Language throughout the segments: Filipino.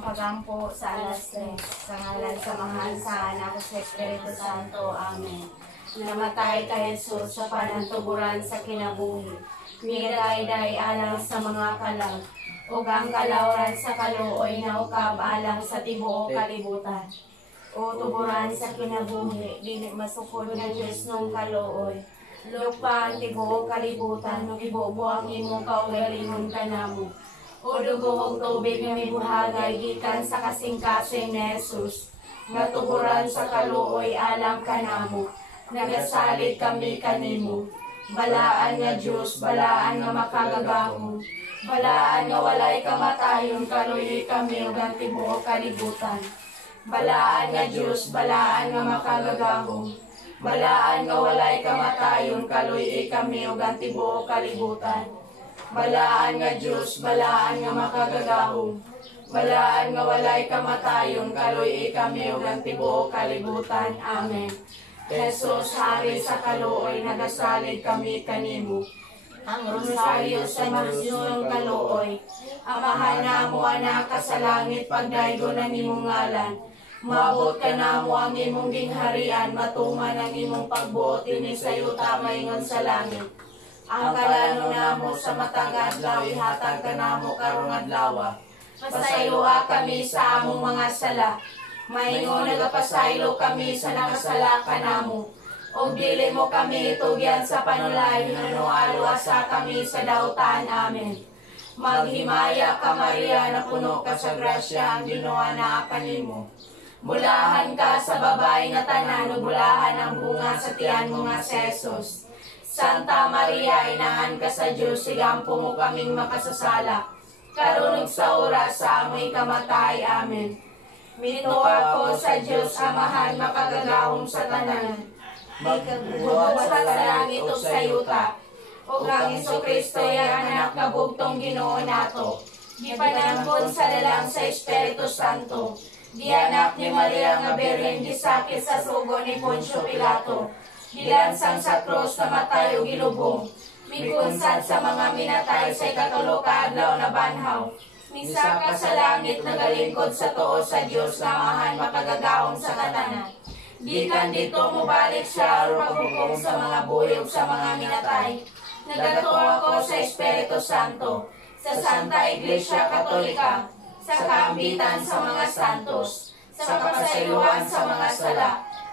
ang pagampo sa alas 3. Sa ngalan sa mahal sa anak sa Espiritu Santo. Amen. Namatay kay Jesus sa panantuburan sa kinabuhi. Migaday-day alang sa mga kalag. Ug ang kalawran sa kaluoy na ukab alang sa tibuok kalibutan. O tuburan sa kinabuhi, dili masukod nga Diyos nung kaluoy. Lupa ang tibuok kalibutan, nung ibubo ang imong kaugalingon kanamo. O dugo og tubig nga mibuhagay gikan sa kasing-kasing ni Jesus. Nga tuburan sa kaluoy alang kanamo. Nagasalit kami kanimo. Balaan nga Diyos, balaan nga makagagahon. Balaan nga walay kamatayon, kaluoy kami ug ang tibuok kalibutan. Balaan nga Diyos, balaan nga makagagahon. Balaan nga walay kamatayon, kaluoy kami ug ang tibuok kalibutan. Balaan nga Diyos, balaan nga makagagahon. Balaan nga walay kamatayon, kaluoy kami ug ang tibuok kalibutan. Amen. Jesus, Hari sa kaluoy, nagasalig kami kanimo. Ang rosaryo sa mahigong kaluoy, amahan namo anak ka sa langit, pagdaygo ng imong ngalan. Maabot ka namo ang imong gingharian, matuman ang imong pagbuot dinhi sa yuta maingon sa langit. Ang kalano namo sa matang adlaw, ihatag ka namo karong adlaw. Pasayloa kami sa among mga sala, maingon nagapasaylo kami sa nakasala kanamo. O dili mo kami itugyan sa panulay, no aluasa kami sa dautan. Amen. Maghimaya ka Maria, na puno ka sa grasya, ang Ginoo na kanimo. Bulahan ka sa babae nga tanan, ug bulahan ang bunga sa tiyan mo nga si Jesus. Santa Maria, inahan ka sa Diyos, sigampo mo kaming makasasala. Karon ug sa oras sa amoy kamatay. Amen. Minto ako sa Diyos Amahan, makagagahom sa tanan. Magbuhat sa langit ug sa yuta. Ug ang Jesucristo yang anak nga bugtong Ginoo nato. Gipanangkon sa lalang sa Espiritu Santo. Gianak ni Maria nga Birhen, gisakit sa sugo ni Poncio Pilato. Gilansang sa krus, namatay ug gilubong. Mikunsad sa mga minatay sa ikatulo ka adlaw na banhaw. Misaka sa langit, nagalingkod sa tuo sa Dios nga Amahan, makagagahom sa katanan. Gikan dito mobalik siya, paghukom sa mga buhi ug sa mga minatay. Nagatuo ako sa Espiritu Santo, sa Santa Iglesia Katolika, sa kaambitan sa mga santos, sa kapasayloan sa mga sala,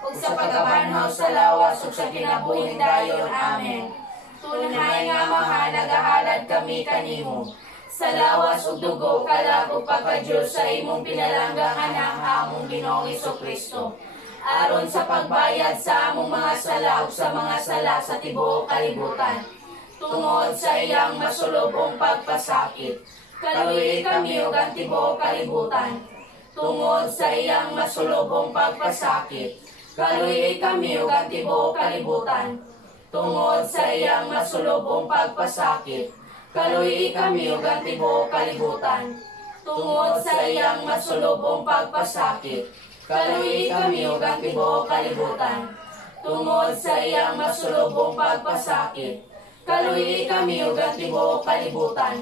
ug sa pagabanhaw sa lawas ug sa kinabuhing dayon. Amen. Tunay nga Amahan, nagahalad kami kanimo. Sa lawas ug dugo kalag ug pagka-Dios sa imong pinalanggang anak among Ginoong Jesucristo. Aron sa pagbayad sa among mga sala ug sa mga sala sa tibuok kalibutan. Tungod sa iyang masulubong pagpasakit, kaluoy kami ug ang tibuok kalibutan. Tungod sa iyang masulubong pagpasakit, kaluoy kami ug ang tibuok kalibutan. Tungod sa iyang masulubong pagpasakit, kaluoy kami ug ang tibuok kalibutan. Tungod sa iyang masulubong pagpasakit, kaluoy kami ug ang tibuok kalibutan. Tungod sa iyang masulubong pagpasakit, kaluoy kami ug ang tibuok kalibutan.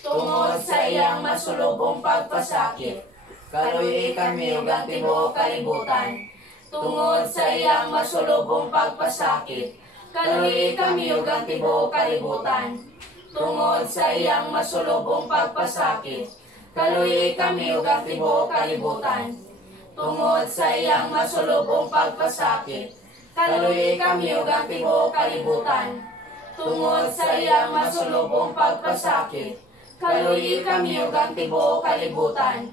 Tungod sa iyang masulubong pagpasakit, kaluoy kami ug ang tibuok kalibutan. Tungod sa iyang masulubong pagpasakit, kaluoy kami ug ang tibuok kalibutan. Tungod sa iyang masulubong pagpasakit, kaluoy kami ug ang tibuok kalibutan. Tungod sa iyang masulubong pagpasakit, kaluoy kami ug ang tibuok kalibutan. Tungod sa iyang masulubong pagpasakit, kaluoy kami ug ang tibuok kalibutan.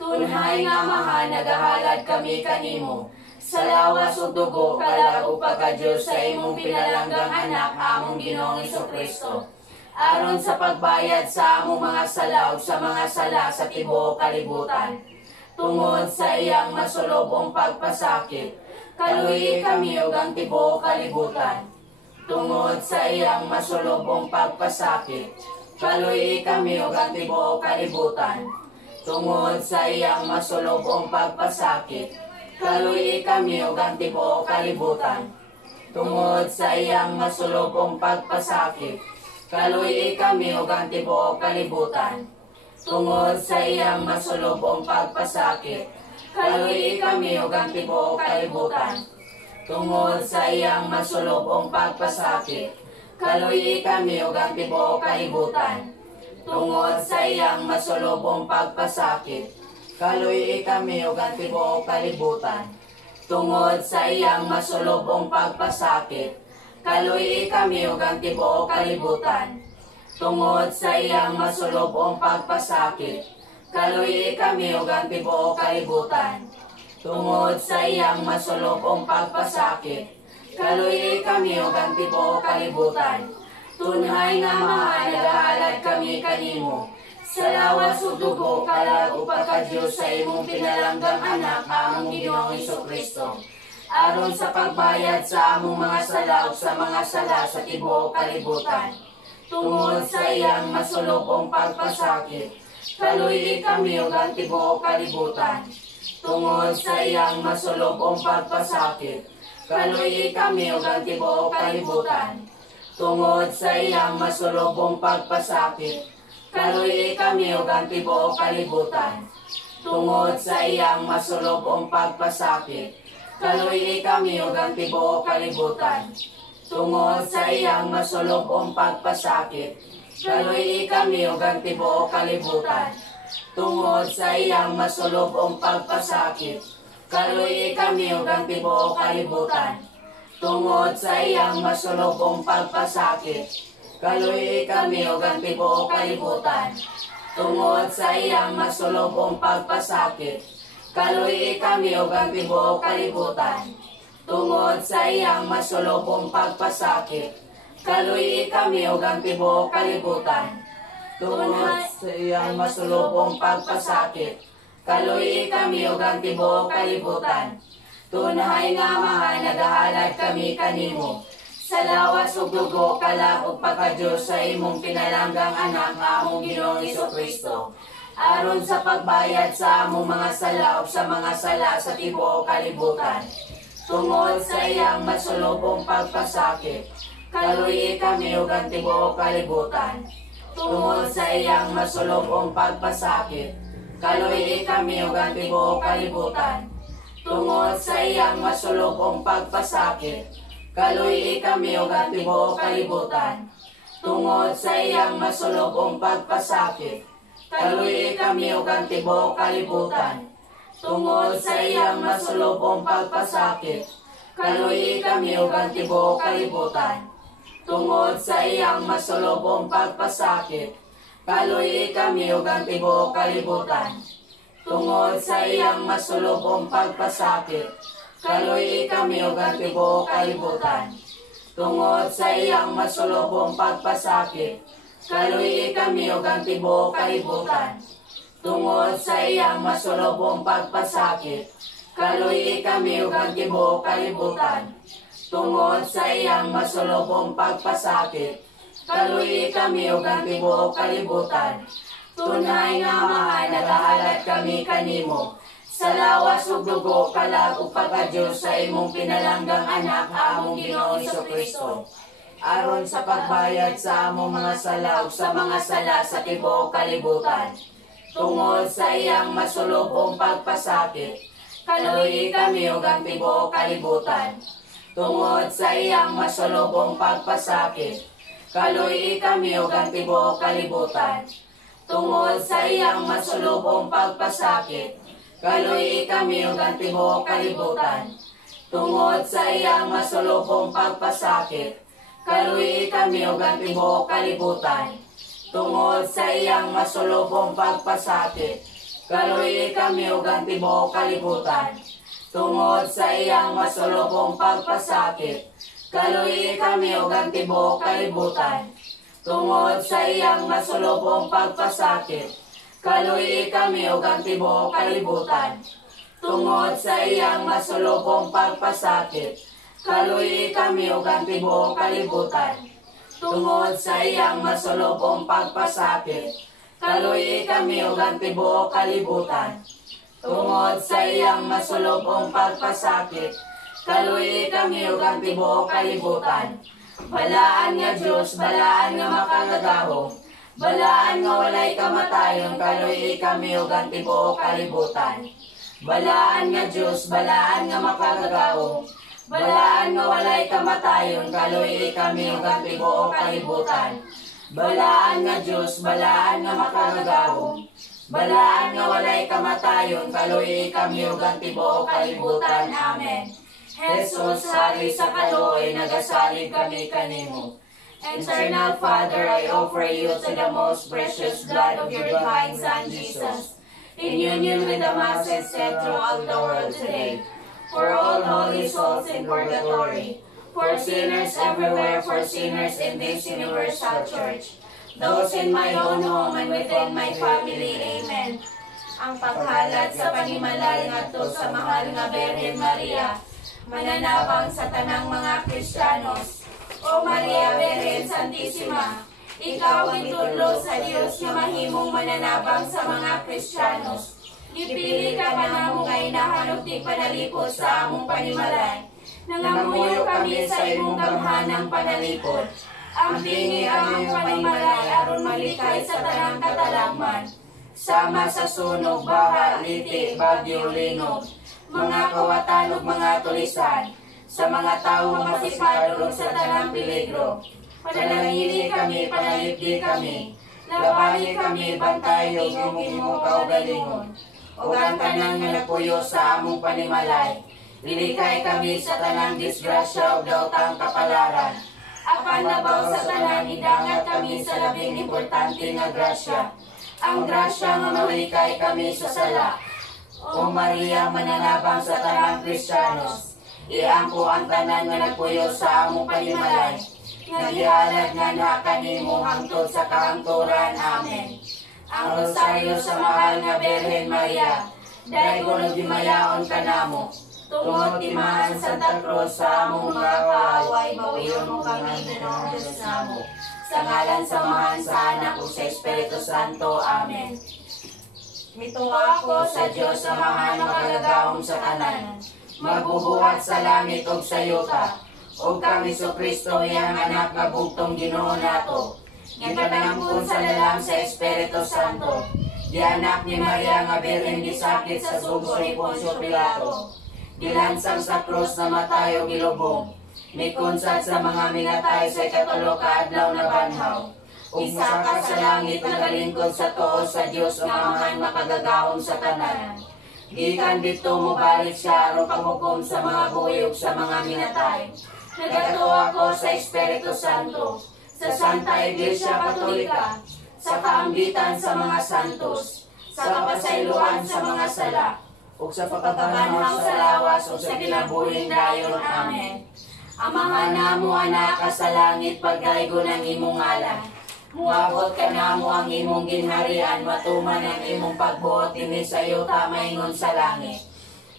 Tunay nga Amahan, nagahalad kami kanimo. Sa lawas ug dugo kalag ug pagka-Dios sa imong pinalanggang anak among Ginoong Jesucristo. Aron sa pagbayad sa among mga sala ug sa mga sala sa tibuok kalibutan. Tungod sa iyang masulubong pagpasakit, kaluoy kami ug ang tibuok kalibutan. Tungod sa iyang masulubong pagpasakit, kaluoy kami ug ang tibuok kalibutan. Tungod sa iyang masulubong pagpasakit, kaluoy kami ug ang tibuok kalibutan. Tungod sa iyang masulubong pagpasakit, kaluoy kami ug ang tibuok kalibutan. tungod sa iyang masulubong pagpasakit. Kaluy kami ug ang tibuok kalibutan, tungod sa iyang masulubong pagpasakit. Kaluy kami ug ang tibuok kalibutan, tungod sa iyang masulubong pagpasakit. Kaluy kami ug ang tibuok kalibutan, tungod sa iyang masulubong pagpasakit. Kaluy kami ug ang tibuok kalibutan, tungod sa iyang masulubong pagpasakit. Kaluy kami ug ang tibuok kalibutan, tungod sa iyang masulubong pagpasakit. Kaluy kami ug ang tibuok kalibutan, tunhay nga mahal nagahalad kami kanimo. Sa lawas ug dugo kalag ug pagka-Dios sa imong pinalanggang anak among Ginoong Hesukristo, aron sa pagbayad sa among mga sala ug sa mga sala sa tibuok kalibutan, tungod sa iyang masulubong pagpasakit. Kaluy kami ug ang tibuok kalibutan, tungod sa iyang masulubong pagpasakit. Kaluy kami ug ang tibuok kalibutan, tungod sa iyang masulubong pagpasakit. Kaluy kami ug ang tibuok kalibutan, tungod sa iyang masulubong pagpasakit. Kaluy kami ug ang tibuok kalibutan, tungod sa iyang masulubong pagpasakit. Kaluy kami ug ang tibuok kalibutan, tungod sa iyang masulubong pagpasakit. Kaluy kami ug ang tibuok kalibutan, tungod sa iyang masulubong pagpasakit. Kaluy kami ug ang tibuok kalibutan, tungod sa iyang masulubong pagpasakit. Kaluy kami ug ang tibuok kalibutan, tungod sa iyang masulubong pagpasakit. Kaluy kami ug ang tibuok kalibutan, tungod sa iyang masulubong pagpasakit. Kaluy kami ug ang tibuok kalibutan, tunay nga mahal nagahalad kami kanimo. Sa lawas ug dugo kalag ug pagka-Dios sa imong pinalanggang anak nga among Ginoong Hesukristo, aron sa pagbayad sa among mga sala ug sa mga sala sa tibuok kalibutan, tungod sa iyang masulubong pagpasakit. Kaluy kami ug ang tibuok kalibutan, tungod sa iyang masulubong pagpasakit. Kaluy kami ug ang tibuok kalibutan, tungod sa iyang masulubong pagpasakit. Kaluy kami ug ang tibuok kalibutan, tungod sa iyang masulubong pagpasakit. Kaluy kami ug ang tibuok kalibutan, tungod sa iyang masulubong pagpasakit. Kaluy kami ug ang tibuok kalibutan, tungod sa iyang masulubong pagpasakit. Kaluy kami ug ang tibuok kalibutan, tungod sa iyang masulubong pagpasakit. Kaluy kami ug ang tibuok kalibutan, tungod sa iyang masulubong pagpasakit. Kaluy kami ug ang tibuok kalibutan, tungod sa iyang masulubong pagpasakit. Kaluy kami ug ang tibuok kalibutan, tungod sa iyang masulubong pagpasakit. Kaluy kami ug ang tibuok kalibutan, tunay nga mahal nagahalad kami kanimo. Sa lawas ug dugo kalag ug pagka-Dios sa imong pinalanggang anak among Ginoong Hesukristo, aron sa pagbayad sa among mga sala ug sa mga sala sa tibuok kalibutan, tungod sa iyang masulubong pagpasakit. Kaluy kami ug ang tibuok kalibutan, tungod sa iyang masulubong pagpasakit. Kaluy kami ug ang tibuok kalibutan, tungod sa iyang masulubong pagpasakit. Kaluy kami ug ang tibuok kalibutan, tungod sa iyang masulubong pagpasakit. Kaluy kami ug ang tibuok kalibutan, tungod sa iyang masulubong pagpasakit. Kaluy kami ug ang tibuok kalibutan, tungod sa iyang masulubong pagpasakit. Kaluy kami ug ang tibuok kalibutan, tungod sa iyang masulubong pagpasakit. Kaluy kami ug ang tibuok kalibutan, tungod sa iyang masulubong pagpasakit. Kaluy kami ug ang tibuok kalibutan, tungod sa iyang masulubong pagpasakit. Kaluy kami ug ang tibuok kalibutan, tungod sa iyang masulubong pagpasakit. Kaluy kami ug ang tibuok kalibutan. Balaan nga Dios, balaan nga makagagahom, Balaan nga walay kamatayon, kaluy kami ug ang tibuok kalibutan. Balaan nga Diyos, balaan nga makagagao. Balaan nga walay kamatayon, kaluy kami ug ang tibuok kalibutan. Balaan nga Diyos, balaan nga makagagao. Balaan nga walay kamatayon, kaluy kami ug ang tibuok kalibutan. Amen. Jesus, hari sa kaluoy, nagasalig kami kanimo. Eternal Father, I offer you to the most precious blood of your divine Son, Jesus, in union with the Mass said throughout the world today, for all holy souls in purgatory, for sinners everywhere, for sinners in this universal church, those in my own home and within my family. Amen. Ang paghalad sa panimalay ngadto sa mahal nga Birhen Maria, mananabang sa tanang mga Kristiyanos. O Maria Birhen Santissima, ikaw ang itudlo sa Dios nga mahimong mananabang sa mga Kristiyanos. Ipili ka kanamo nga inahanuptig panalipod sa among panimalay. Nangamuyo kami sa imong gamhanang panalipod. Ang pingi among panimalay aron malikay sa tanang katalagman. Sama sa sunog, baha, liti, bagyo, linog, mga kawatan ug mga tulisan, sa mga tao masipado ug sa tanang peligro. Panalangini kami, panalipdi kami, labani kami, bantayon ug imong kaugalingon. Ug ang tanang nga napuyo sa among panimalay, lilikay kami sa tanang disgrasya ug daotang kapalaran. Apan nabaw sa tanan, idangat kami sa labing importante nga grasya, ang grasya nga mahulikay kami sa sala. O Maria, mananabang sa tanang Kristiyanos, iampo ang tanan nga nagpuyo sa among panimalay, nga gihalad nga nakanimo hangtod sa kahangturan. Amen. Ang rosaryo sa mahal nga Birhen Maria, daygon ug gimayaon kanamo. Tungod timaan Santa Cruz sa among mga kaaway, bawiyon mo kami, Ginoong Diyos namo. Sa ngalan samahan sa Anak ug sa Espiritu Santo. Amen. Mituwa ako sa Diyos sa mahal nga magagahom sa tanan, magbubuhat sa langit ug sa yuta, ug kang Jesucristo iyang anak nga bugtong Ginoo nato, nga kanangkon sa lalang sa Espiritu Santo, di anak ni Maria nga Birhen gisakit sa sugo ni Poncio Pilato, gilansang sa krus na matay o gilubong, mikonsad sa mga minatay sa ikatulo ka adlaw na banhaw, isa ka sa langit nagalingkod sa tuos sa Dios nga amahan makagagahom sa tanan. Gikan dito mo balik siya aron paghukom sa mga buyog sa mga minatay. Nagato ako sa Espiritu Santo, sa Santa Iglesia Katolika, sa kaambitan sa mga santos, sa kapasayloan sa mga sala, ug sa pagkabanhaw sa lawas ug sa kinabuhing dayon. Amen. Amahan namo anak ka sa langit, pagdaygon ang imong ngalan. Muabot ka namo ang imong ginharian, matuman ang imong pagbuot dinhi sa yuta maingon sa langit.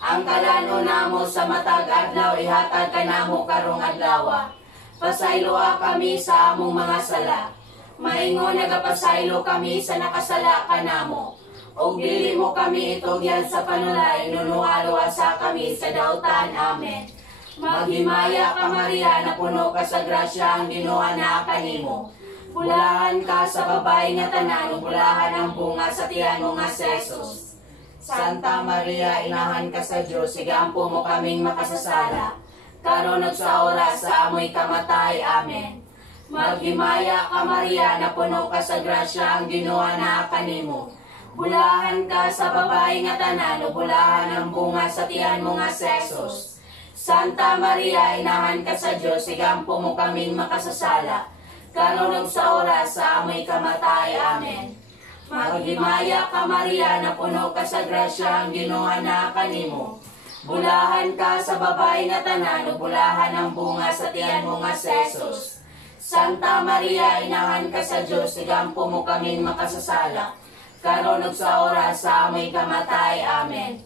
Ang kalano namo sa matag adlaw ihatag ka namo karong adlaw. Pasayloa kami sa among mga sala, maingon nagapasaylo kami sa nakasala kanamo. O dili mo kami itugyan sa panulay, nunualo sa kami sa dautan. Amen. Maghimaya ka Maria, na puno ka sa grasya, ang Ginoo na kanimo. Bulahan ka sa babae nga tanan, bulahan ang bunga sa tiyan mo nga si Jesus. Santa Maria, inahan ka sa Dios, igampo mo kaming makasasala, karon ug sa oras sa amoy kamatay. Amen. Maghimaya ka Maria, na puno ka sa grasya, ang Ginoo na kanimo. Bulahan ka sa babae nga tanan, o bulahan ang bunga sa tiyan mo nga si Jesus. Santa Maria, inahan ka sa Dios, igampo mo kaming makasasala, karon ug sa oras sa amoy kamatay. Amen. Maghimaya ka Maria, na puno ka sa grasya, ang Ginoo na kanimo. Bulahan ka sa babae nga tanan, o bulahan ang bunga sa tiyan mo nga si Jesus. Santa Maria, inahan ka sa Dios, igampo mo kaming makasasala, karon ug sa oras sa amoy kamatay. Amen.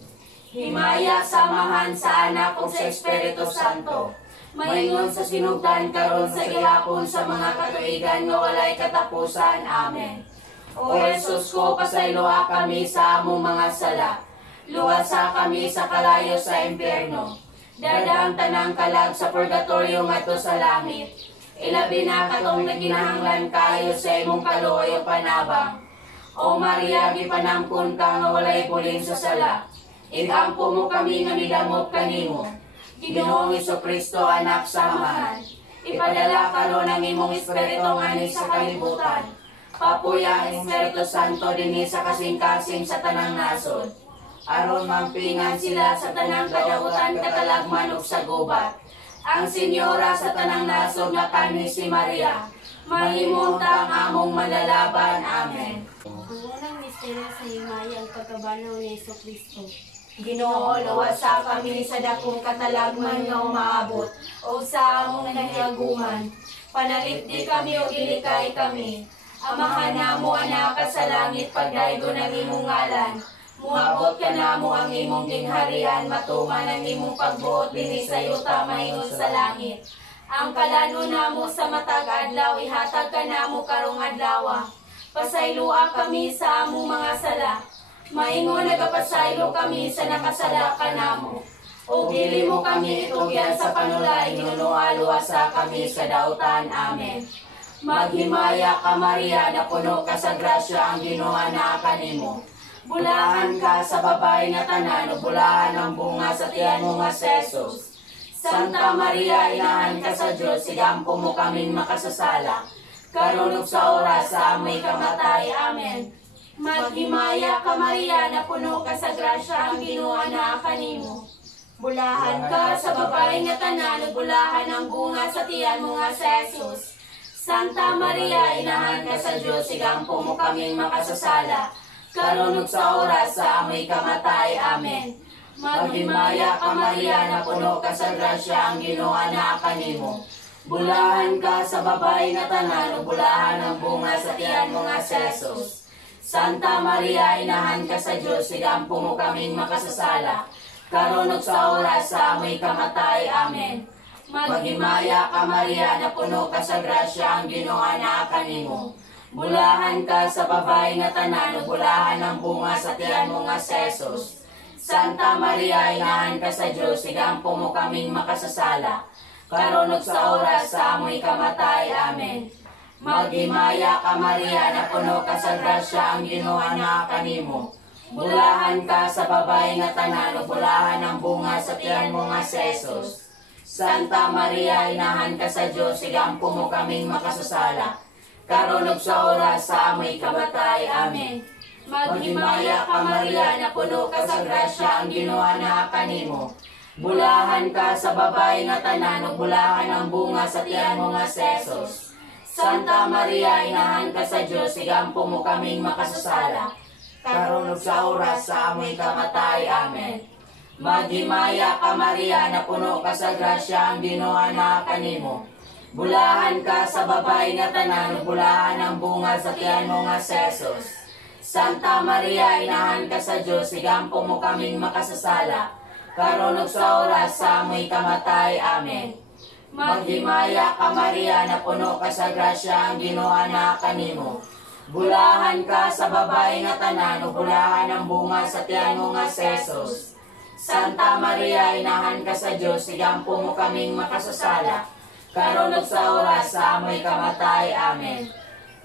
Himaya samahan sa Anak ug sa Espiritu Santo, maingon sa sinugdan karon sa gihapon sa mga katuigan nga walay katapusan. Amen. O Jesus ko, pasayloa kami sa among mga sala, luwasa kami sa kalayo sa impyerno, dadang tanang kalag sa purgatorio ngadto sa langit, Ilabi na katong naginahanglan kayo sa imong kaluoy o panabang. O Maria, gipanangkon ka nga walay bulin sa sala. Igampo mo kami nga midamot kanimo. Ginoong Jesucristo, anak sa amahan. Ipadala ka ron ang imong Espiritu ngani sa kalibutan. Papuya ang Espiritu Santo dinhi sa kasing-kasing sa tanang nasod. Aron mampingan sila sa tanang kadautan, katalagman ug sa gubat. Ang Senyora sa tanang nasod nga kami si Maria. Mahimunta ang among manlalaban. Amen. Ang unang misteryo sa himaya ang pagkabanaw ni Jesucristo. Ginoo, luwasa kami sa dakong katalagman nga umaabot o sa among nahiaguman. Panalipdi kami o gilikay kami. Amahan namo anak ka sa langit, pagdaygo ng imong ngalan. Muabot ka namo ang imong gingharian, matuman ang imong pagbuot dinhi sa yuta maingon sa langit. Ang kalano namo sa matag adlaw, ihatag ka namo karong adlaw. Pasaylua kami sa among mga sala. Maingon nagapasaylo kami sa nakasala ka namo. O gili mo kami itugyan sa panulay, ginunualuasa kami sa dautan. Amen. Maghimaya ka Maria, na puno ka sa grasya, ang Ginoo na kanimo. Bulahan ka sa babae nga tanan, ug bulahan ang bunga sa tiyan mo nga Jesus. Santa Maria, inahan ka sa Dios, sigampo mo kaming makasasala. Karon ug sa oras sa amay kamatay. Amen. Maghimaya ka Maria, na puno ka sa grasya, ang Ginoo na kanimo. Bulahan ka sa babae nga tanan, ug bulahan ang bunga sa tiyan mo nga Jesus. Santa Maria, inahan ka sa Dios, sigampo mo kaming makasasala. Karon ug sa oras sa amay kamatay. Amen. Maghimaya ka Maria, na puno ka sa grasya, ang Ginoo na kanimo. Bulahan ka sa babae nga tanan, ug bulahan ang bunga sa tiyan mo nga Jesus. Santa Maria, inahan ka sa Dios, sigampo mo kaming makasasala. Karon ug sa oras sa amay kamatay. Amen. Maghimaya ka Maria, na puno ka sa grasya, ang Ginoo na kanimo. Bulahan ka sa babae nga tanan, ug bulahan ang bunga sa tiyan mo nga Jesus. Santa Maria, inahan ka sa Dios, sigampo mo kaming makasasala. Karon ug sa oras sa amay kamatay. Amen. Maghimaya ka Maria, na puno ka sa grasya, ang Ginoo na kanimo. Bulahan ka sa babae nga tanan, ug bulahan ang bunga sa tiyan mo nga Jesus. Santa Maria, inahan ka sa Dios, sigampo mo kaming makasasala. Karon ug sa oras sa amay kamatay. Amen. Maghimaya ka Maria, na puno ka sa grasya, ang Ginoo na kanimo. Bulahan ka sa babae nga tanan, ug bulahan ang bunga sa tiyan mo nga Jesus. Santa Maria, inahan ka sa Dios, sigampo mo kaming makasasala. Karon ug sa oras sa amay kamatay. Amen. Maghimaya ka Maria, na puno ka sa grasya, ang Ginoo na kanimo. Bulahan ka sa babae nga tanan, ug bulahan ang bunga sa tiyan mo nga Jesus. Santa Maria, inahan ka sa Dios, sigampo mo kaming makasasala. Karon ug sa oras sa amay kamatay. Amen. Maghimaya ka Maria, na puno ka sa grasya, ang Ginoo na kanimo. Bulahan ka sa babae nga tanan, ug bulahan ang bunga sa tiyan mo nga Jesus. Santa Maria, inahan ka sa Dios, sigampo mo kaming makasasala. Karon ug sa oras sa amay kamatay. Amen.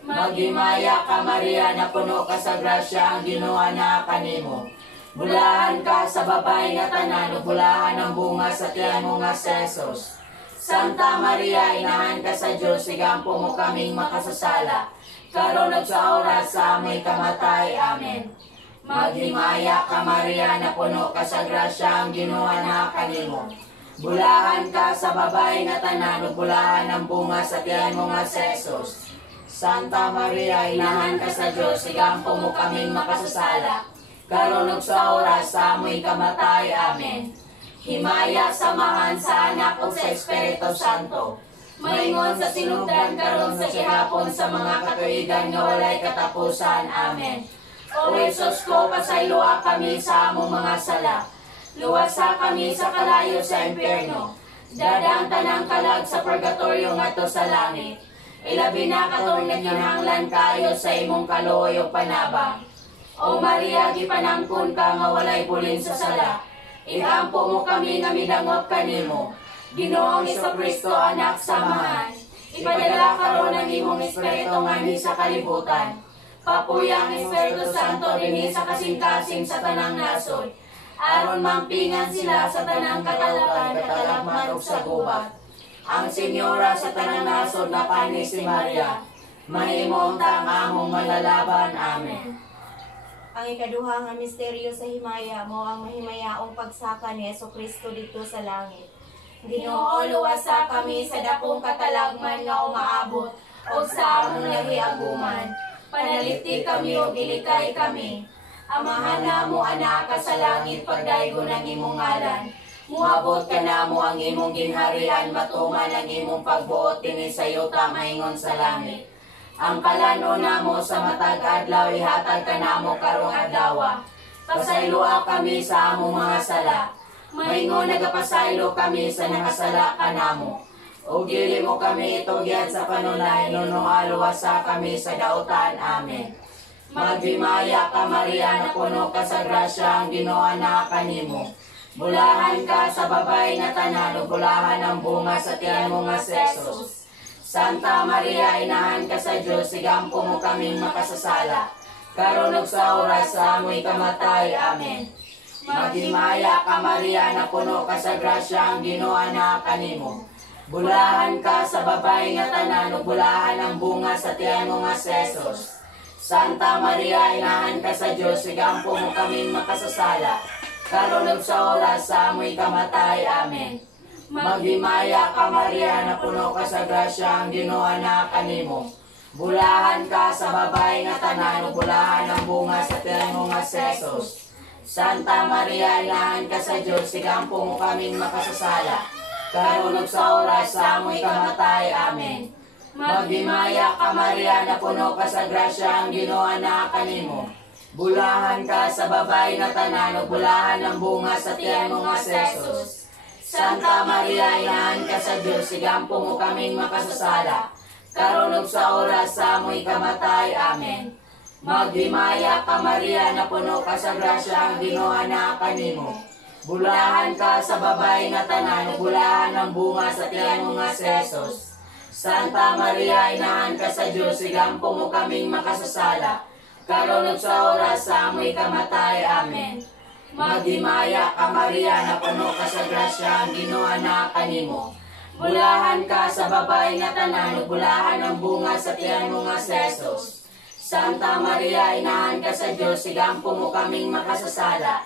Maghimaya ka Maria, na puno ka sa grasya, ang Ginoo na kanimo. Bulahan ka sa babae nga tanan, ug bulahan ang bunga sa tiyan mo nga Jesus. Santa Maria, inahan ka sa Dios, sigampo mo kaming makasasala. Karon ug sa oras sa amay kamatay. Amen. Maghimaya ka Maria, na puno ka sa grasya, ang Ginoo na kanimo. Bulahan ka sa babae nga tanan, ug bulahan ang bunga sa tiyan mo nga Jesus. Santa Maria, inahan ka sa Dios, sigampo mo kaming makasasala. Karon ug sa oras sa amay kamatay. Amen. Himaya samahan sa anak ug sa Espiritu Santo. Maingon sa sinugdan karon sa ihapon sa mga katuigan nga walay katapusan. Amen. O Jesus ko, pasayloa kami sa among mga sala. Luwasa kami sa kalayo sa impyerno. Dadang tanang kalag sa purgatorio ngadto sa langit. Ilabi na katong naginahanglan kayo sa imong kaluoy ug panabang. O Maria, gipanangkon ka nga walay bulin sa sala. Igampo mo kami nga midangop kanimo. Ginoong Jesucristo, anak sa amahan. Ipadala karon ang imong Espiritu ngani sa kalibutan. Papuyang Espiritu Santo dinhi sa kasing-kasing sa tanang nasod. Aron mampingan sila sa tanang katalatan, katalagman ug sa gubat. Ang Senyora sa tanang nasod na kani si Maria, mahimong tang among manlalaban. Amen. Ang ikaduha nga misteryo sa himaya mo ang mahimayaong pagsaka ni Jesucristo dito sa langit. Ginoo, luwasa kami sa dakong katalagman nga umaabot o sa among nahiaguman. Panalipti kami o gilikay kami. Amahan namo anak ka sa langit, pagdaygo ng imong ngalan. Muabot ka namo ang imong ginharian, matuman ang imong pagbuot dinhi sa yuta maingon sa langit. Ang kalano namo sa matag adlaw ihatag ka namo karong adlaw. Pasayloa kami sa among mga sala. Maingon nagapasaylo kami sa nakasala ka namo. O dili mo kami itugyad sa panunay, nuno aluwasa kami sa dautan. Amen. Maghimaya ka Maria, na puno ka sa grasya, ang Ginoo na kanimo. Bulahan ka sa babay nga tanan, bulahan ang bunga sa tiyan mo nga Jesus. Santa Maria, inahan ka sa Dios, sigampo mo kaming makasasala. Karon ug sa oras sa amoy kamatay. Amen. Maghimaya ka Maria, na puno ka sa grasya, ang Ginoo na kanimo. Bulahan ka sa babay nga tanan, bulahan ang bunga sa tiyan mo nga Jesus. Santa Maria, inahan ka sa Dios, sigampo mo kaming makasasala. Karon ug sa oras sa amoy kamatay. Amen. Maghimaya ka Maria, na puno ka sa grasya, ang Ginoo na kanimo. Bulahan ka sa babay nga tanan, bulahan ang bunga sa tiyan mo nga Jesus. Santa Maria, inahan ka sa Dios, sigampo mo kaming makasasala. Karon ug sa oras sa amoy kamatay. Amen. Maghimaya ka Maria, na puno ka sa grasya, ang Ginoo na kanimo. Bulahan ka sa babay nga tanan, bulahan ang bunga sa tiyan mo nga Jesus. Santa Maria, inahan ka sa Dios, sigampo mo kaming makasasala. Karon ug sa oras sa amoy kamatay. Amen. Maghimaya ka Maria, na puno ka sa grasya, ang Ginoo na kanimo. Bulahan ka sa babay nga tanan, bulahan ang bunga sa tiyan mo nga Jesus. Santa Maria, inahan ka sa Dios, sigampo mo kaming makasasala. Karon ug sa oras sa amoy kamatay. Amen. Maghimaya ka Maria, na puno ka sa grasya, ang Ginoo na kanimo. Bulahan ka sa babay nga tanan, bulahan ang bunga sa tiyan mo nga Jesus. Santa Maria, inahan ka sa Dios, sigampo mo kaming makasasala.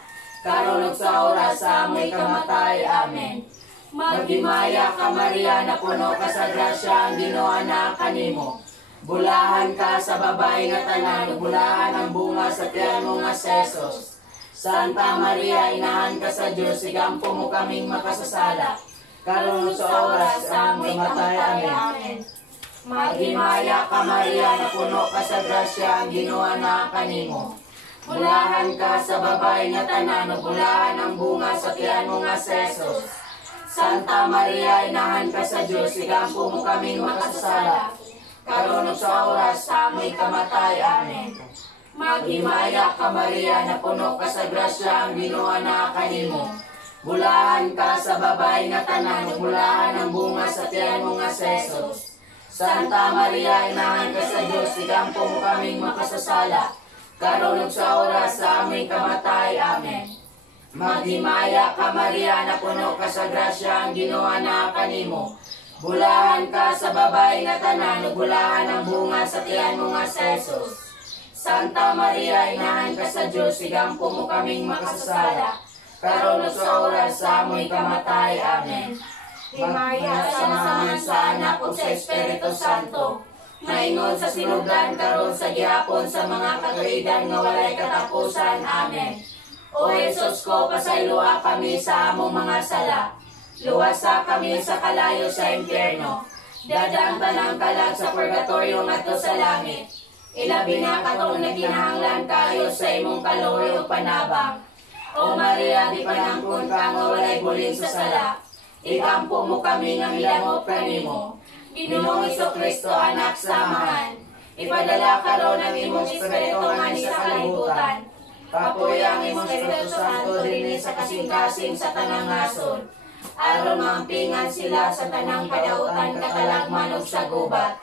Karon ug sa oras sa amoy kamatay. Amen. Maghimaya ka Maria, na puno ka sa grasya, ang Ginoo na kanimo. Bulahan ka sa babay nga tanan, bulahan ang bunga sa tiyan mo nga Jesus. Santa Maria, inahan ka sa Dios, sigampo mo kaming makasasala. Karon ug sa oras sa amoy kamatay. Amen. Maghimaya ka Maria, na puno ka sa grasya, ang Ginoo na kanimo. Bulahan ka sa babay nga tanan, bulahan ang bunga sa tiyan mo nga Jesus. Santa Maria, inahan ka sa Dios, sigampo mo kaming makasasala. Karon ug sa oras sa amoy kamatay. Amen. Maghimaya ka Maria, na puno ka sa grasya, ang Ginoo na kanimo. Bulahan ka sa babay nga tanan, bulahan ang bunga sa tiyan mo nga Jesus. Santa Maria, inahan ka sa Dios, sigampo mo kaming makasasala. Karon ug sa oras sa amoy kamatay. Amen. Maghimaya ka Maria, na puno ka sa grasya, ang Ginoo na kanimo. Bulahan ka sa babay nga tanan, bulahan ang bunga sa tiyan mo nga Jesus. Santa Maria, inahan ka sa Dios, sigampo mo kaming makasasala. Karon ug sa oras sa amoy kamatay. Amen. Himaya samahan sa anak ug sa Espiritu Santo. Maingon sa sinugdan karon sa gihapon sa mga katuigan nga walay katapusan. Amen. O Jesus ko, pasayloa kami sa among mga sala. Luwasa kami sa kalayo sa impyerno. Dadaan tanang kalag sa purgatorio ngadto sa langit. Ilabi na katong nagkinahanglan kayo sa imong kaluoy ug panabang. O Maria, di panangkon ka nga walay bulin sa sala. Ikampo mo kami nga milangop kanimo. Ginoong Jesucristo, anak sa amahan. Ipadala karon ang imong Espiritu ngani sa kalibutan. Papuy ang imong Espiritu Santo dinhi sa kasing-kasing sa tanang nasod. aron mampingan sila sa tanang kadautan katalagman ug sa gubat.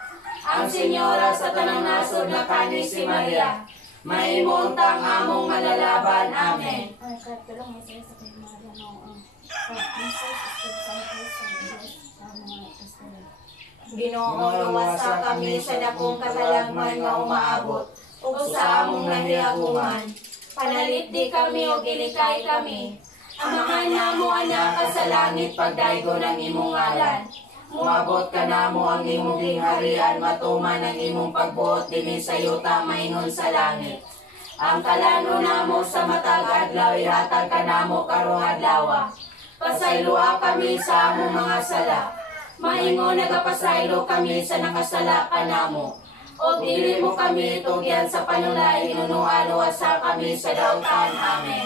Ang Senyora sa tanang nasod nakani si Maria, mahimong-tang among malalaban. Amen. Ginoo, luwasa kami sa dakong katalagman nga umaabot, ug sa among nahiaguman. Panalit di kami o gilikay kami. Amahan namo anak ka sa langit, pagdaygo ng imong ngalan. Muabot ka namo ang imong gingharian, matuman ang imong pagbuot dinhi sa yuta maingon sa langit. Ang kalano namo sa matag adlaw, ihatag ka namo karong adlaw. Pasaylua kami sa among mga sala, maingon nagapasaylo kami sa nakasala ka namo. O dili mo kami itugyan sa panulay, hinunuan sa kami sa dautan. Amen.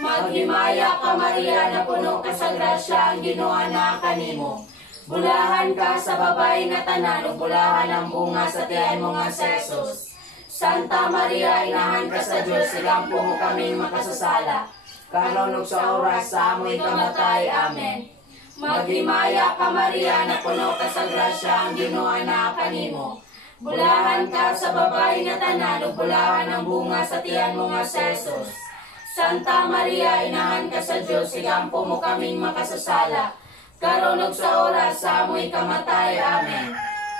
Maghimaya ka Maria, na puno ka sa grasya, ang Ginoo na kanimo. Bulahan ka sa babay na tanan, ug bulahan ang bunga sa tiyan mo nga si Jesus. Santa Maria, inahan ka sa Dios, sigampo mo kaming makasasala, karon ug sa oras sa amoy kamatay. Amen. Maghimaya ka Maria, na puno ka sa grasya, ang Ginoo na kanimo. Bulahan ka sa babay nga tanan, ug bulahan ang bunga sa tiyan mo nga si Jesus. Santa Maria, inahan ka sa Dios, sigampo mo kaming makasasala, karon ug sa oras sa amoy kamatay. Amen.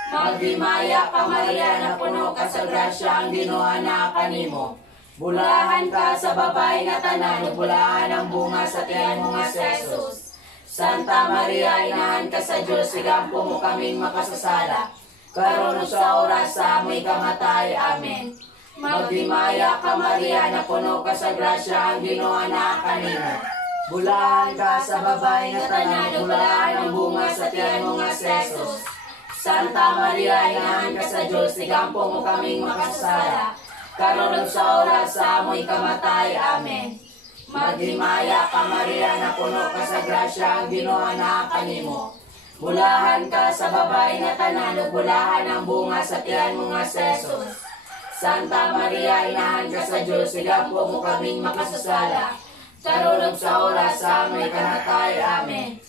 Maghimaya ka Maria, na puno ka sa grasya, ang Ginoo na kanimo. Bulahan ka sa babay nga tanan, ug bulahan ang bunga sa tiyan mo nga si Jesus. Santa Maria, inahan ka sa Dios, sigampo mo kaming makasasala, karon ug sa oras sa amoy kamatay. Amen. Maghimaya ka Maria, na puno ka sa grasya, ang Ginoo na kanimo. Bulahan ka sa babay nga tanan, ug bulahan ang bunga sa tiyan mo nga si Jesus. Santa Maria, inahan ka sa Dios, sigampo mo kaming makasasala, karon ug sa oras sa amoy kamatay. Amen. Maghimaya ka Maria, na puno ka sa grasya, ang Ginoo na kanimo. Bulahan ka sa babay nga tanan, ug bulahan ang bunga sa tiyan mo nga si Jesus. Santa Maria, inahan ka sa Dios, sigampo mo kaming makasasala, karon ug sa oras sa amoy kamatay. Amen.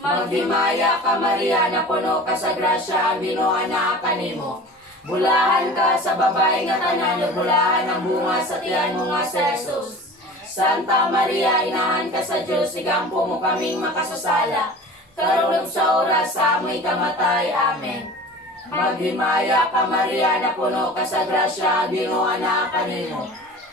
Maghimaya ka Maria, na puno ka sa grasya, ang Ginoo na kanimo. Bulahan ka sa babay nga tanan, ug bulahan ang bunga sa tiyan mo nga si Jesus. Santa Maria, inahan ka sa Dios, sigampo mo kaming makasasala, karon ug sa oras sa amoy kamatay. Amen. Maghimaya ka Maria, na puno ka sa grasya, ang Ginoo na kanimo.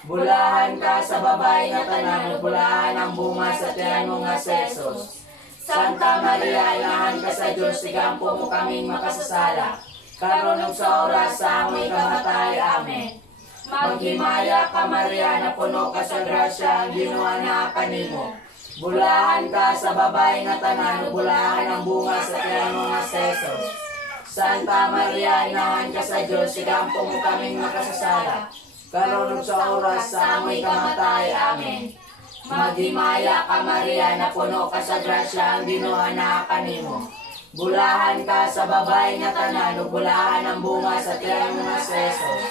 Bulahan ka sa babay nga tanan, ug bulahan ang bunga sa tiyan mo nga si Jesus. Santa Maria, inahan ka sa Dios, sigampo mo kaming makasasala, karon ug sa oras sa amoy kamatay. Amen. Maghimaya ka Maria, na puno ka sa grasya, ang Ginoo na kanimo. Bulahan ka sa babay nga tanan, ug bulahan ang bunga sa tiyan mo nga si Jesus. Santa Maria, inahan ka sa Dios, sigampo mo kaming makasasala, karon ug sa oras sa amoy kamatay. Amen. Maghimaya ka Maria, na puno ka sa grasya, ang Ginoo na kanimo. Bulahan ka sa babay nga tanan, ug bulahan ang bunga sa tiyan mo nga si Jesus.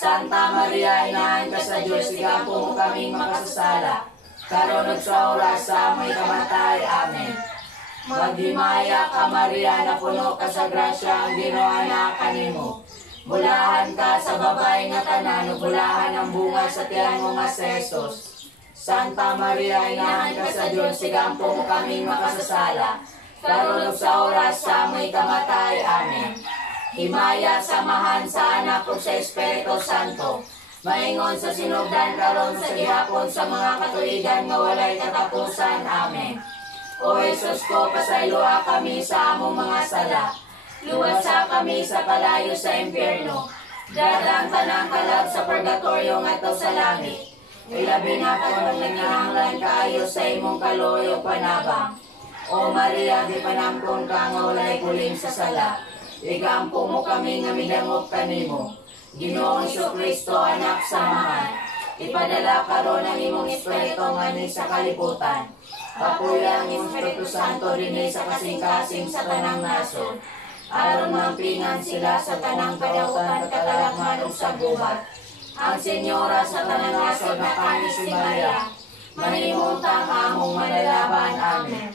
Santa Maria, inahan ka sa Dios, sigampo mo kaming makasasala, karon ug sa oras sa amoy kamatay. Amen. Maghimaya ka Maria, na puno ka sa grasya, ang Ginoo na kanimo. Bulahan ka sa babay nga tanan, ug bulahan ang bunga sa tiyan mo nga si Jesus. Santa Maria, inahan ka sa Dios, sigampo mo kaming makasasala, karon ug sa oras sa amoy kamatay. Amen. Himaya samahan sa Anak ug sa Espiritu Santo, maingon sa sinugdan karon sa gihapon sa mga katuigan nga walay katapusan. Amen. O Jesus ko, pasaylua kami sa among mga sala, luwasa kami sa kalayo sa impyerno, dadang tanang kalab sa purgatorio ngadto sa langit. Ilabi na kung nanginahanglan kayo sa imong kaluoy panabang. O Maria, di panangkon ka nga walay kuling sa sala, igampo mo kami nga midangop kanimo. Ginoong Jesucristo, anak sa mahal, ipadala karon ang imong Espiritu ngani sa kalibutan. Kapuya ang Espiritu Santo dinhi sa kasing-kasing sa tanang nasod, aron mampingan sila sa tanang kadautan katalagman ug sa gubat. Ang Senyora sa tanang nasod nakani si Maria, mahimong-tang among manlalaban. Amen.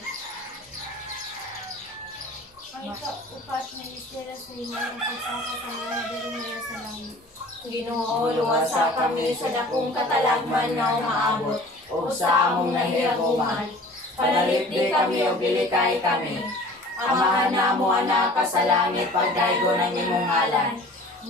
Ang upat na istira sa imo ang pagsaka sa mga diri sa langit. Ginoo, luwasa kami sa dakong katalagman nga umaabot, o sa among nahiaguman. Panalipdi kami o bilikay kami. Amahan namo anak ka sa langit, pagdaygo ng imong ngalan.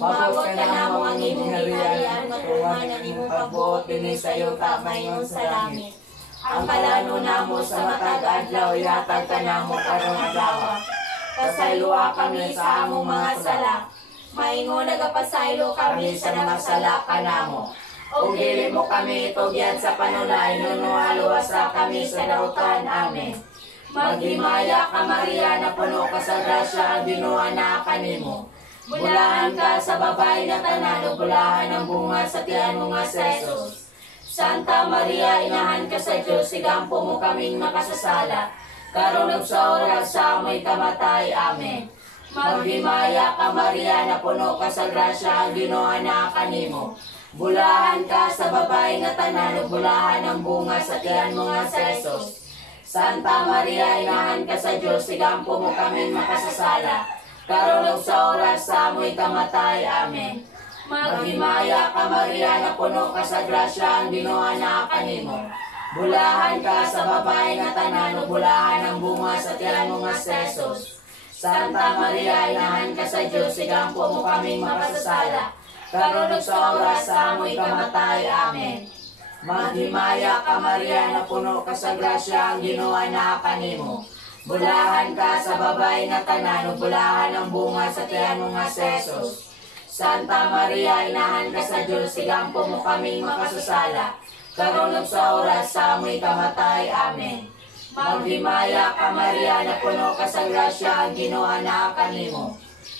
Mabot ka namo ang imong hinarian, matungan ang imong pagbuot dinhi sa iyo mayon sa langit. Ang palano namo sa matag adlaw, yatag ka namo karong adlaw. Pasayloa kami sa among mga sala. Maingon nagapasaylo kami sa mga sala kanamo. O dili mo kami itugyan sa panulay, nunuhaluwasa kami sa dautan. Amen. Maghimaya ka Maria, na puno ka sa grasya, ang Ginoo na kanimo. Bulahan ka sa babay na tanan, bulahan ang bunga sa tiyan mo nga sa Jesus. Santa Maria, inahan ka sa Diyos, sigampo mo kaming makasasala. Karon ug sa oras sa amoy kamatay. Amen. Maghimaya ka Maria, na puno ka sa grasya, ang Ginoo na kanimo. Bulahan ka sa babay nga tanan, bulahan ang bunga sa tiyan mo nga sa Jesus. Santa Maria, inahan ka sa Diyos, sigampo mo kaming makasasala. Karon ug sa oras sa amoy kamatay. Amen. Maghimaya ka Maria, na puno ka sa grasya, ang Ginoo na kanimo. Bulahan ka sa babay nga tanan, bulahan ang bunga sa tiyan mo nga sa Jesus. Santa Maria, inahan ka sa Diyos, sigampo mo kaming makasasala. Karon ug sa oras sa amoy kamatay. Amen. Maghimaya ka Maria, na puno ka sa grasya, ang Ginoo na kanimo. Bulahan ka sa babay nga tanan, bulahan ang bunga sa tiyan mo nga sa Jesus. Santa Maria, inahan ka sa Diyos, sigampo mo kaming makasasala. Karon ug sa oras sa amoy kamatay. Amen. Maghimaya ka Maria, na puno ka sa grasya, ang Ginoo na kanimo.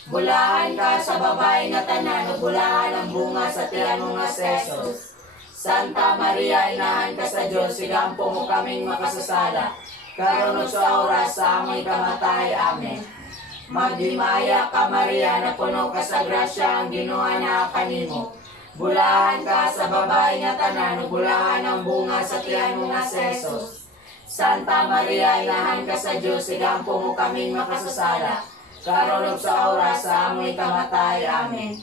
Bulahan ka sa babay nga tanan, bulahan ang bunga sa tiyan mo nga sa Jesus. Santa Maria, inahan ka sa Diyos, sigampo mo kaming makasasala. Karon ug sa oras sa amoy kamatay. Amen. Maghimaya ka Maria, na puno ka sa grasya, ang Ginoo na kanimo. Bulahan ka sa babay nga tanan, bulahan ang bunga sa tiyan mo nga sa Jesus. Santa Maria, inahan ka sa Diyos, sigampo mo kaming makasasala. Karon ug sa oras sa amoy kamatay. Amen.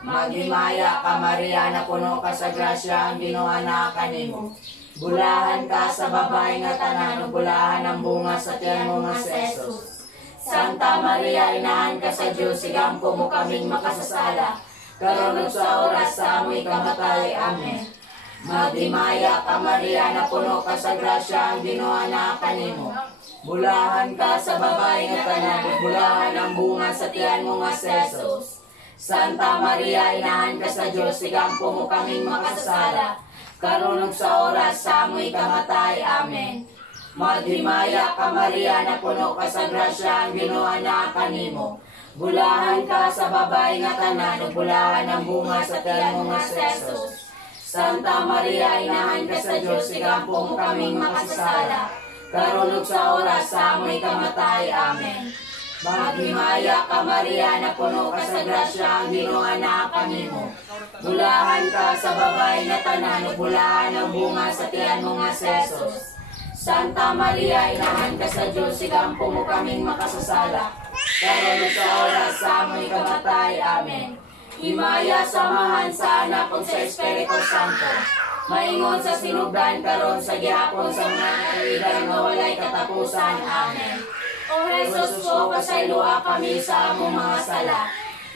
Maghimaya ka Maria, na puno ka sa grasya, ang Ginoo na kanimo. Bulahan ka sa babay nga tanan, bulahan ang bunga sa tiyan mo nga sa Jesus. Santa Maria, inahan ka sa Diyos, sigampo mo kaming makasasala. Karon ug sa oras sa amoy kamatay. Amen. Maghimaya ka Maria, na puno ka sa grasya, ang Ginoo na kanimo. Bulahan ka sa babay nga tanan, bulahan ang bunga sa tiyan mo nga sa Jesus. Santa Maria, inahan ka sa Diyos, sigampo mo kaming makasasala. Karon ug sa oras sa amoy kamatay. Amen. Maghimaya ka Maria, na puno ka sa grasya, ang Ginoo na kanimo. Bulahan ka sa babay nga tanan, bulahan ang bunga sa tiyan mo nga sa Jesus. Santa Maria, inahan ka sa Diyos, sigampo mo kaming makasasala. Karon ug sa oras sa amoy kamatay. Amen. Maghimaya ka Maria, na puno ka sa grasya, ang Ginoo na kanimo. Bulahan ka sa babay nga tanan, bulahan ang bunga sa tiyan mo nga sa Jesus. Santa Maria, inahan ka sa Diyos, sigampo mo kaming makasasala. Karon ug sa oras sa amoy kamatay. Amen. Himaya samahan sa Anak ug sa Espiritu Santo. Maingon sa sinugdan karon sa gihapon sa mga kaibigan nga walay katapusan. Amen. O Jesus ko, pasayloa kami sa among mga sala.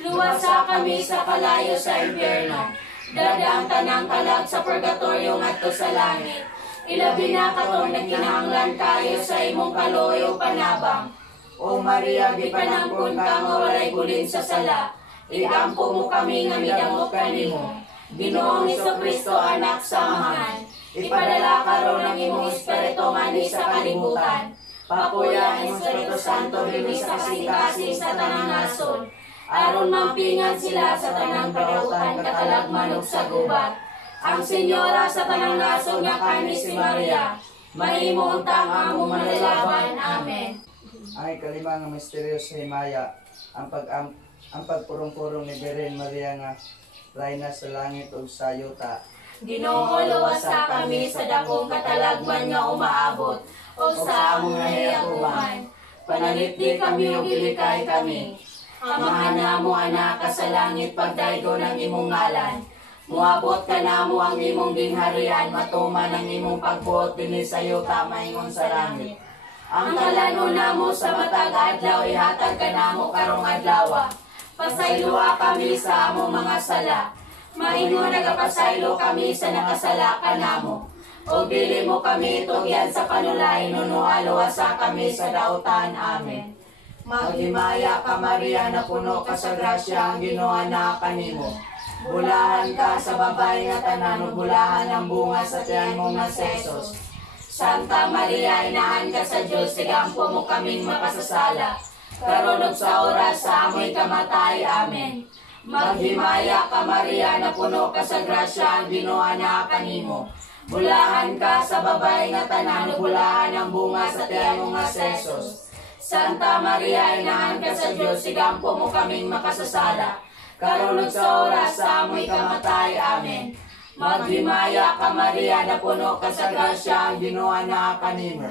Luwasa kami sa kalayo sa impyerno. Dadaang tanang kalag sa purgatorio ngadto sa langit. Ilabi na katong nagkinahanglan kayo sa imong kaluoy panabang. O Maria, gipanangkon ka nga walay bulin sa sala. Igampo mo kami nga midamot kanimo. Ginoong Jesucristo, anak samahan. Ipadala karon ang imong espiritu ngani sa kalibutan. Papuya ang Espiritu Santo dinhi sa kasing-kasing sa tanang nason. Aron mampingan sila sa tanang kadautan, katalagman ug sa gubat. Ang Senyora sa tanang nason nga kani si Maria. Mahimo untang among manalaban. Amen. Ang ikalima nga misteryo sa himaya, ang pagpurong-purong ni Birhen Maria nga rayna sa langit ug sa yuta. Ginoo, luwasa kami sa dakong katalagman nga umaabot, o sa among nahiaguman. Panalipdi kami ug ilikay kami. Amahan namo anak ka sa langit pagdaygo ng imong ngalan. Muabot ka namo ang imong gingharian, matuman ang imong pagbuot dinhi sa yuta maingon sa langit. Ang kalano namo sa matag adlaw ihatag ka namo karong adlaw. Pasayloa kami sa among mga sala. Maingon nagapasaylo kami sa nakasala ka namo. O dili mo kami tugyan sa panulay, nunualo-asa kami sa dautan. Amen. Maghimaya ka Maria na puno ka sa grasya, ang Ginoo na kanimo. Bulahan ka sa babay nga tanan, bulahan ang bunga sa tiyan mo nga sesos. Santa Maria, inahan ka sa Diyos, sigampo mo kaming makasasala. Karon ug sa oras sa amoy kamatay. Amen. Maghimaya ka Maria na puno ka sa grasya, ang Ginoo na kanimo. Bulahan ka sa babay nga tanan, bulahan ang bunga sa tiyan mo nga sesos. Santa Maria, inahan ka sa Diyos, sigampo mo kaming makasasala. Karon ug sa oras sa amoy kamatay. Amen. Maghimaya ka Maria na puno ka sa grasya, ang Ginoo na kanimo.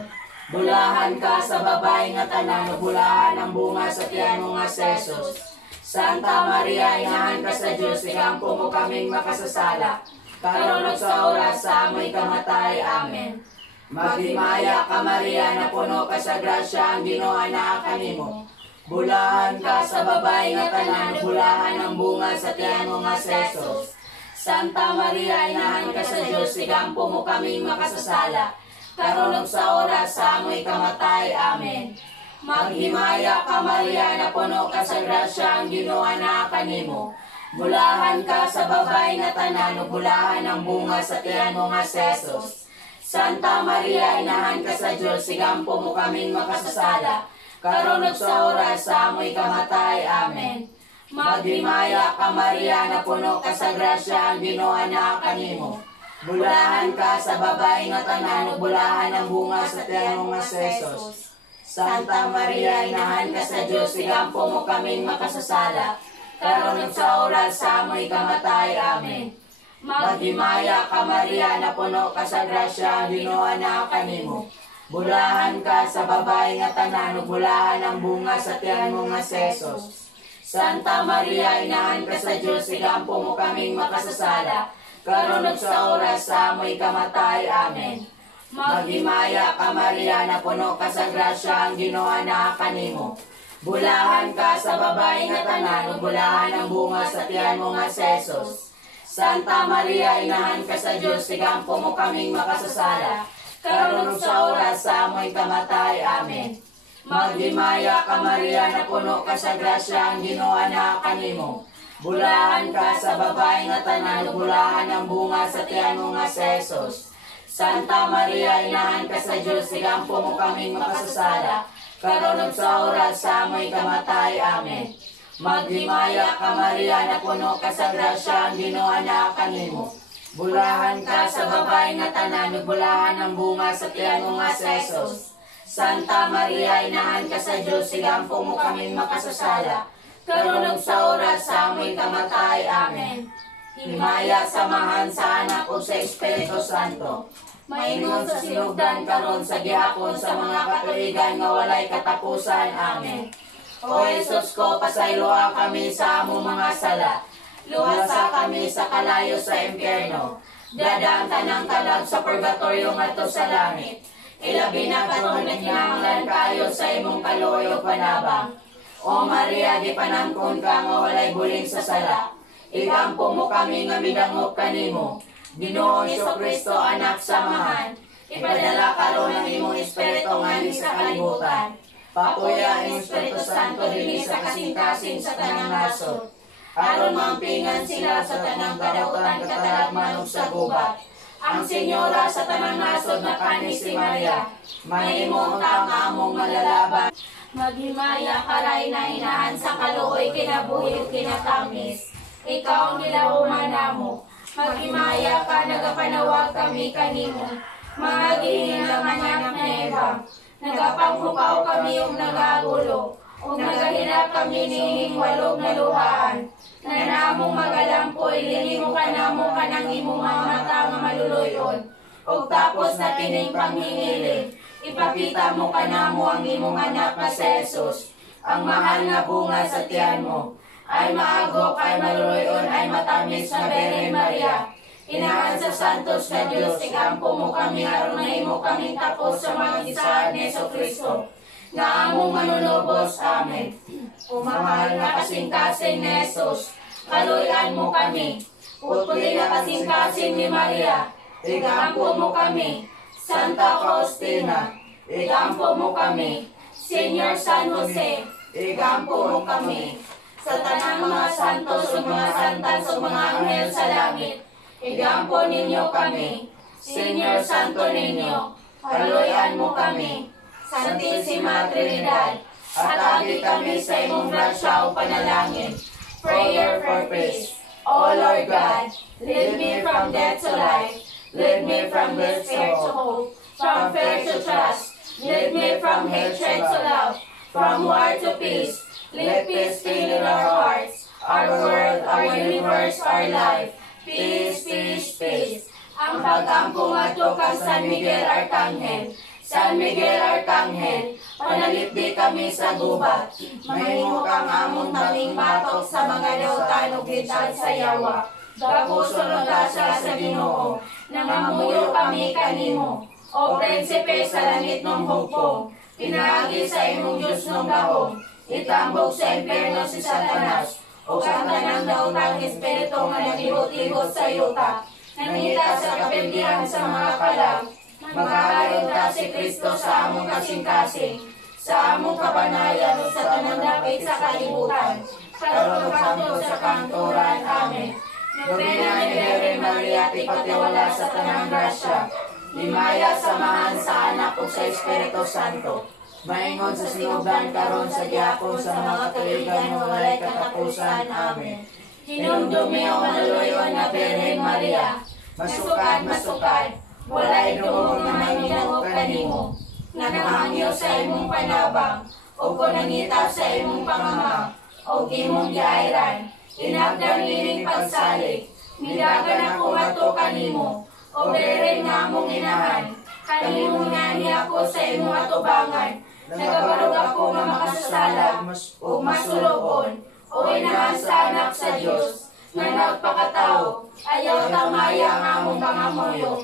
Bulahan ka sa babay nga tanan, bulahan ang bunga sa tiyan mo nga sesos. Santa Maria, inahan ka sa Diyos, sigampo mo kaming makasasala. Karon ug sa oras sa amoy kamatay. Amen. Maghimaya ka Maria na puno ka sa grasya, ang Ginoo na kanimo. Bulahan ka sa babay nga tanan, bulahan ang bunga sa tiyan mo nga sesos. Santa Maria, inahan ka sa Diyos, sigampo mo kaming makasasala. Karon ug sa oras sa amoy kamatay. Amen. Maghimaya ka Maria na puno ka sa grasya, ang Ginoo na kanimo. Bulahan ka sa babay nga tanan, bulahan ang bunga sa tiyan mo nga sesos. Santa Maria, inahan ka sa Diyos, sigampo mo kaming makasasala. Karon ug sa oras sa amoy kamatay. Amen. Maghimaya ka Maria na puno ka sa grasya, ang Ginoo na kanimo. Bulahan ka sa babay nga tanan, bulahan ang bunga sa tiyan mo nga sesos. Santa Maria, inahan ka sa Diyos, sigampo mo kaming makasasala. Karon ug sa oras sa amoy kamatay. Amen. Maghimaya ka Maria na puno ka sa grasya, ang Ginoo na kanimo. Bulahan ka sa babay nga tanan, bulahan ang bunga sa tiyan mo nga sesos. Santa Maria, inahan ka sa Diyos, sigampo mo kaming makasasala. Karon ug sa oras sa amoy kamatay. Amen. Maghimaya ka Maria na puno ka sa grasya, ang Ginoo na kanimo. Bulahan ka sa babay nga tanan, bulahan ang bunga sa tiyan mo nga sesos. Santa Maria, inahan ka sa Diyos, sigampo mo kaming makasasala. Karon ug sa oras sa amoy kamatay. Amen. Maghimaya ka Maria na puno ka sa grasya, ang Ginoo na kanimo. Bulahan ka sa babay nga tanan, bulahan ang bunga sa tiyan mo nga sesos. Santa Maria, inahan ka sa Diyos, sigampo mo kaming makasasala. Karon ug sa oras sa amoy kamatay. Amen. Maghimaya ka Maria na puno ka sa grasya, ang Ginoo na kanimo. Bulahan ka sa babay nga tanan, bulahan ang bunga sa tiyan mo nga sesos. Santa Maria, inahan ka sa Diyos, sigampo mo kaming makasasala. Karon ug sa oras sa amoy kamatay. Amen. Himaya samahan sa Anak ug sa Espiritu Santo. Maingon sa sinugdan karon sa gihapon sa mga katuigan nga walay katapusan. Amen. O Jesus ko, pasayloa kami sa among mga sala. Luwasa kami sa kalayo sa impyerno. Dadaan tanang kalag sa purgatorio ngadto sa langit. Ilabi na karon nagkinahanglan kayo sa imong kaluoy ug panabang. O Maria, gipanangkon ka nga walay buling sa sala. Igampo mo kami nga midangop kanimo. Ginoong Jesucristo, anak samahan. Ipadala karon ang imong espiritu ngani sa kalibutan. Pakuya ang Espiritu Santo dinhi sa kasing-kasing sa tanang nasod. Aron mampingan sila sa tanang kadautan katalagman ug sa gubat. Ang Senyora sa tanang nasod na kani si Maria. Mahimo ang among malalaban. Maghimaya karay na inahan sa kaluoy kinabuhi ug kinatamis. Ikaw ang gilauman namo. Maghimaya ka, nagapanawag kami kanimo. Mahagihin ang anak na Eva. Nagapanghupaw kami ug nagagulo. Ug nagahilak kami ning walog na luhaan. Nanamong magalampoy, linimo ka namo kanang imong mga mata nga maluluyon. Ug tapos na kining panghingiling. ipakita mo kanamo ang imong anak nga si Jesus. Ang mahal nga bunga sa tiyan mo, ay maagok, ay maluloyon, ay matamis na Birhen Maria. Inahan sa santos na Diyos, igampo mo kami, aron na imo kaming tapos sa mga gisaad ni Jesucristo. Na among manunubos, amen. O mahal na kasing-kasing ni Jesus, kaluyan mo kami. Putuli na kasing-kasing ni Maria, igampo mo kami. Santa Faustina, igampo mo kami. Senior San Jose, igampo mo kami. Sa tanang mga santos o mga santas o mga anghel sa langit, igampo ninyo kami. Senior Santo Niño, kaluyan mo kami. Santissima Trinidad, atagi kami sa imong grasya o panalangin. Prayer for peace. O Lord God, lead me from death to life. Lead me from despair to hope. From fear to trust. Lead me from hatred to love. From war to peace. Let peace fill in our hearts, our world, our universe, our life. Peace, peace, peace. Ang pag-ampo nga to kang San Miguel Arcangel. San Miguel Arcangel, panalipdi kami sa gubat. Mahimo kang amon taming batok sa mga dautan ug lintad sa yawa. Dako sunod sa Ginoo, nangamuyo kami kanimo. O prinsipe sa langit ng hukbong, pinaagi sa imong Diyos ng gahom. Itambog sa impyerno si Satanas, o sa tanang daotang espiritu nga naglibot-libot sa yuta. Nangita sa kapildihan sa mga kalag, maghahayon ka si Kristo sa among kasing-kasing, sa among kabanayan o sa tanang dapit sa kalibutan. Karon hangtod sa kanturan. Amen. Nobena ni Birhen Maria, tipatiwala sa tanang grasya. Himaya samahan sa anak o sa Espiritu Santo. Maingon sa sinugdan karon sa gihapon sa mga katuigan nga walay katapusan. Amen. Hinumdumi o maluloyon na Birhen Maria, masukad, masukad, walay doong nga manginangog kanimo, nga namangyo sa imong panabang, o kunangita sa imong pangama, o imong giayran, inagdang lining pagsalig, midagan ako mato kanimo, o Birhen nga among inahan, kanimo nga niya ako sa imong atubangan, nagabarog ako nga makasasala, o masulubon, o inahan sa anak sa Diyos, nga nagpakatao, ayaw tamaya ang among pangamuyo,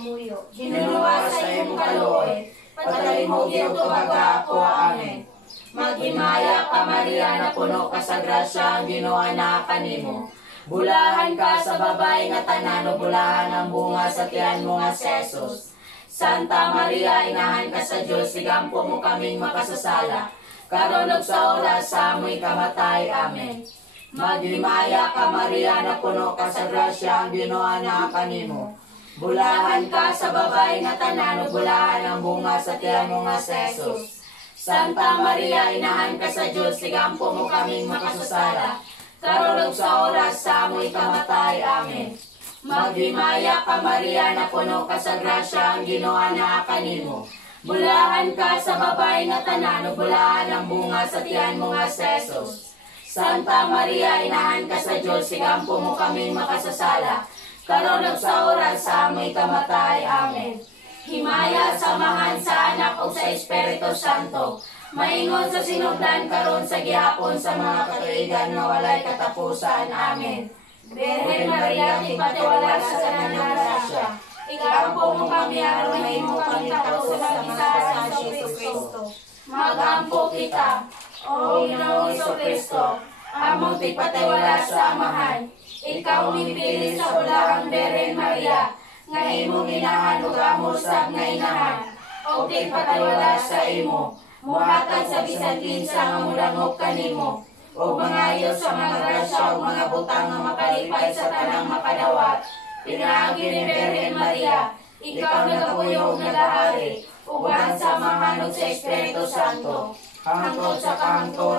ginuluwa sa imong kaluoy, patalimog yung tumaga ako. Amen. Maghimaya ka Maria na puno ka sa grasya, ang Ginoo na kanimo. Bulahan ka sa babay nga tanan, o bulahan ang bunga sa tiyan mo nga si Jesus. Santa Maria, inahan ka sa Diyos, igampo mo kaming makasasala, karon ug sa oras sa amoy kamatay. Amen. Maghimaya ka Maria na puno ka sa grasya, ang Ginoo na kanimo. Bulahan ka sa babay nga tanan, o bulahan ang bunga sa tiyan mo nga si Jesus. Santa Maria, inahan ka sa Diyos, igampo mo kaming makasasala, karon ug sa oras sa amoy kamatay. Amen. Maghimaya ka Maria na puno ka sa grasya, ang Ginoo na kanimo. Bulahan ka sa babay nga tanan, o bulahan ang bunga sa tiyan mo nga si Jesus. Santa Maria, inahan ka sa Diyos, igampo mo kaming makasasala, karon ug sa oras sa amoy kamatay. Amen. Himaya samahan sa anak o sa Espiritu Santo, maingon sa sinugdan karon sa gihapon sa mga katuigan nga walay katapusan. Amen. Birhen Maria, tipatiwala sa tanang grasya, igampo mo kami aron mahimo kami tapos sa gisaad sa Jesucristo. Magampo kita, o Ginoong Jesucristo, among tipatiwala sa amahan. Ikaw nipili sa bulahang Birhen Maria, nga imong inahan ug amusag nga inahan, o tipatiwala sa imo, muhatag sa bisan kinsa nga mudangop kanimo, o mangayo sa mga grasya o mga butang nga makalipay sa tanang makadawat. Pinaagi ni Birhen Maria, ikaw nagapuyog nagahari, uban sa samahan ug sa Espiritu Santo, hangtod sa kahangturan.